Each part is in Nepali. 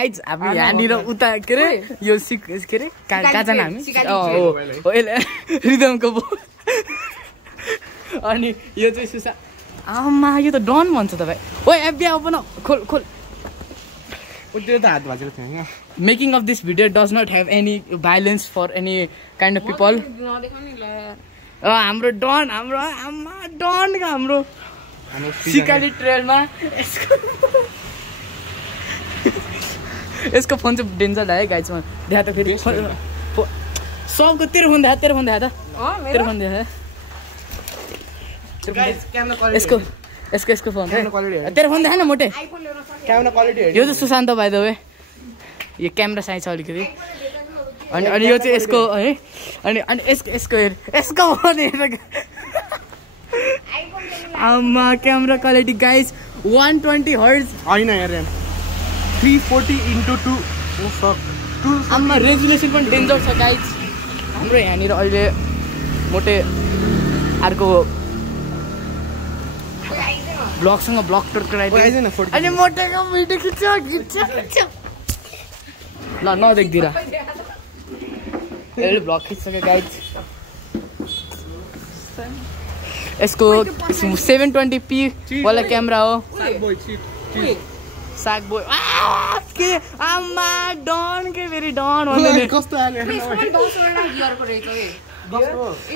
गाइज हामी यहाँनिर उता के अरे यो के अरे कहाँ जान हामी हो रिदमको अनि यो चाहिँ सुसा आमा यो त डन भन्छ तपाईँ ओ एफबी ओपन खोल खोल making of this video does not have any violence for any kind of people हाम्रो डन हाम्रो आमा डन हाम्रो सिकाली ट्रेलमा यसको फोन चाहिँ डेन्जर लाग्यो गाइजमा देखा त फेरि सबको तेरो फोन देखा त तेरो फोन देखा यसको फोन तेरो फोन देखा न मोटे यो चाहिँ सुशान्त बाइ द वे यो क्यामेरा साइज छ अलिकति अनि यो चाहिँ यसको है अनि यसको फोन हेर आमा क्यामेरा क्वालिटी गाइज 120 हर्ट्ज होइन यार 340x2 आमा रेजुलेसन पनि डेन्जर छ गाइज हाम्रो यहाँनिर अहिले मोटे अर्को ब्लगसँग ब्लग टुर गराइदिनु अनि मोटेको भिडियो खिच्छ ल नदेख्दिर अहिले ब्लग खिच्छ गाइज यसको 720p वाला क्यामेरा हो साग बोय के आमा डन के फेरि डन भन्दै कस्तो आले गियरको रहेछ ए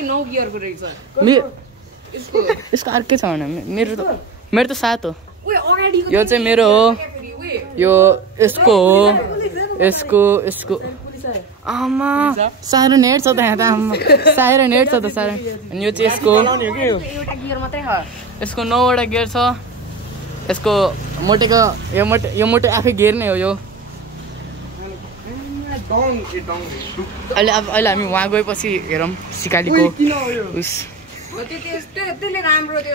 नो गियरको रहेछ यसको अर्कै छ भने मेरो त 7 हो यो चाहिँ मेरो हो यो यसको हो यसको आमा साइरन हेड छ त यहाँ त आमा साइरन हेड छ त साइरन अनि यो चाहिँ यसको एउटा गियर मात्रै हो यसको 9 वटा गियर छ यसको मोटेको यो मोटे आफै गियर नै हो यो अहिले हामी वहाँ गएपछि हेरौँ सिकालीको त्यसले राम्रो थियो